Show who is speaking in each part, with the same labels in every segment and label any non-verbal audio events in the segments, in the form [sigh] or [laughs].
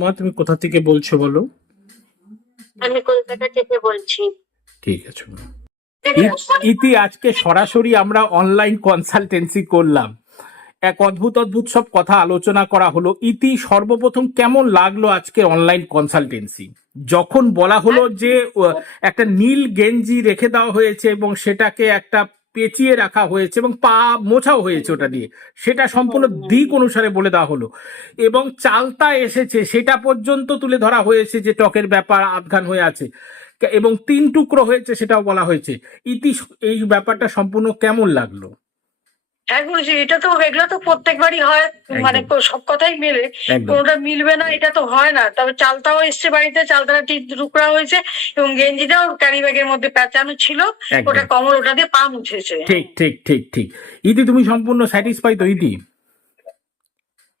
Speaker 1: মা তুমি কোথা থেকে বলছো বলো?
Speaker 2: আমি কলকাতা থেকে বলছি।
Speaker 1: ঠিক আছে ইতি আজকে সরাসরি আমরা অনলাইন কনসালটেন্সি করলাম। এক অদ্ভুত অদ্ভুত সব কথা আলোচনা করা হলো। ইতি সর্বপ্রথম কেমন লাগল আজকে অনলাইন কনসালটেন্সি যখন বলা হলো যে একটা নীল গেঞ্জি রেখে দেওয়া হয়েছে এবং সেটাকে একটা পেঁচিয়ে রাখা হয়েছে এবং পা মোছাও হয়েছে ওটা দিয়ে। সেটা সম্পূর্ণ দিক অনুসারে বলে দেওয়া হলো। এবং চালতা এসেছে সেটা পর্যন্ত তুলে ধরা হয়েছে যে টকের ব্যাপার আধঘান হয়ে আছে। এবং তিন টুকরো হয়েছে সেটাও বলা হয়েছে। ইতি এই ব্যাপারটা সম্পূর্ণ কেমন লাগল?
Speaker 2: হ্যাঁ গুরুজি এটা তো এগুলো তো প্রত্যেকবারই হয় মানে সব কথাই মেলে।
Speaker 1: একদম।
Speaker 2: কোনোটা মিলবে না এটা তো হয় না। তবে চালতাও এসছে বাড়িতে চালতাটা তিন টুকরা হয়েছে এবং গেঞ্জিটাও ক্যারি ব্যাগের মধ্যে পেঁচানো ছিল। ওটা কমল ওটা দিয়ে পা মুছেছে।
Speaker 1: ঠিক ঠিক ঠিক ঠিক। ইতি তুমি সম্পূর্ণ স্যাটিসফাই তো ইতি?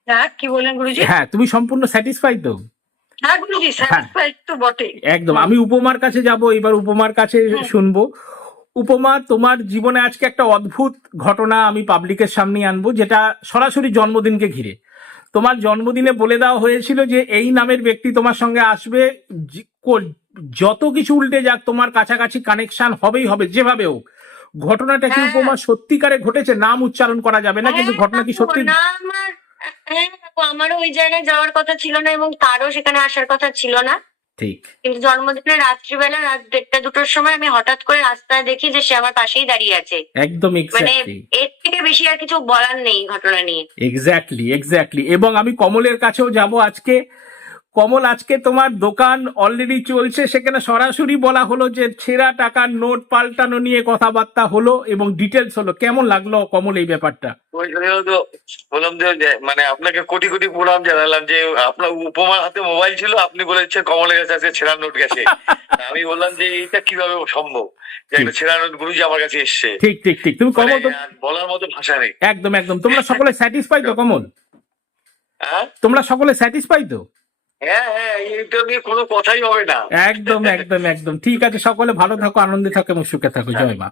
Speaker 2: হ্যাঁ কি বললেন গুরুজি?
Speaker 1: হ্যাঁ তুমি সম্পূর্ণ স্যাটিসফাই তো?
Speaker 2: হ্যাঁ গুরুজি স্যাটিসফাইড তো বটে
Speaker 1: একদম। আমি উপমার কাছে যাব এবার উপমার কাছে শুনব। উপমা তোমার জীবনে আজকে একটা অদ্ভুত ঘটনা আমি পাবলিকের সামনে আনব যেটা সরাসরি জন্মদিনকে ঘিরে। তোমার জন্মদিনে বলে দেওয়া হয়েছিল যে এই নামের ব্যক্তি তোমার সঙ্গে আসবে যত কিছু উল্টে যাক তোমার কাছাকাছি কানেকশন হবেই হবে যেভাবে হোক। ঘটনাটা কি
Speaker 2: হ্যাঁ।
Speaker 1: উপমা সত্যিকারে ঘটেছে? নাম উচ্চারণ করা যাবে না কিন্তু
Speaker 2: হ্যাঁ,
Speaker 1: ঘটনা কি সত্যি?
Speaker 2: হ্যাঁ আমারও ওই জায়গায় যাওয়ার কথা ছিল না এবং তারও সেখানে আসার কথা ছিল না।
Speaker 1: ঠিক।
Speaker 2: কিন্তু জন্মদিনের রাত্রিবেলা রাত দেড়টা দুটোর সময় আমি হঠাৎ করে রাস্তায় দেখি যে সে আমার পাশেই দাঁড়িয়ে আছে।
Speaker 1: একদম
Speaker 2: মানে
Speaker 1: এক্স্যাক্টলি
Speaker 2: এর থেকে বেশি আর কিছু বলার নেই ঘটনা নিয়ে।
Speaker 1: এক্স্যাক্টলি এক্স্যাক্টলি এবং আমি কমলের কাছেও যাব আজকে। কমল আজকে তোমার দোকান অলরেডি চলছে। সেখানে সরাসরি বলা হলো যে ছেঁড়া টাকার নোট পাল্টানো নিয়ে কথাবার্তা হলো এবং ডিটেলস হলো। কেমন লাগল কমল এই ব্যাপারটা?
Speaker 3: তো বললাম যে মানে আপনাকে কোটি কোটি প্রণাম জানালাম যে আপনার উপমার হাতে মোবাইল ছিল আপনি বলেছেন কমলের কাছে আজকে ছেঁড়া নোট গেছে। [laughs] আমি বললাম যে এটা কীভাবে সম্ভব? যে একটা ছেঁড়া নোট গুরুজি আমার কাছে এসছে।
Speaker 1: ঠিক ঠিক ঠিক। তুমি
Speaker 3: মানে
Speaker 1: কমল
Speaker 3: বলার মতো ভাষা নেই।
Speaker 1: একদম একদম। তোমরা সকলে [laughs] স্যাটিসফাই তো কমল?
Speaker 3: হ্যাঁ?
Speaker 1: তোমরা সকলে স্যাটিসফাই তো?
Speaker 3: হ্যাঁ হ্যাঁ এটা কোনো কথাই হবে না।
Speaker 1: একদম একদম একদম। ঠিক আছে, সকলে ভালো থাকো, আনন্দে থাকো এবং সুখে থাকো। জয় মা।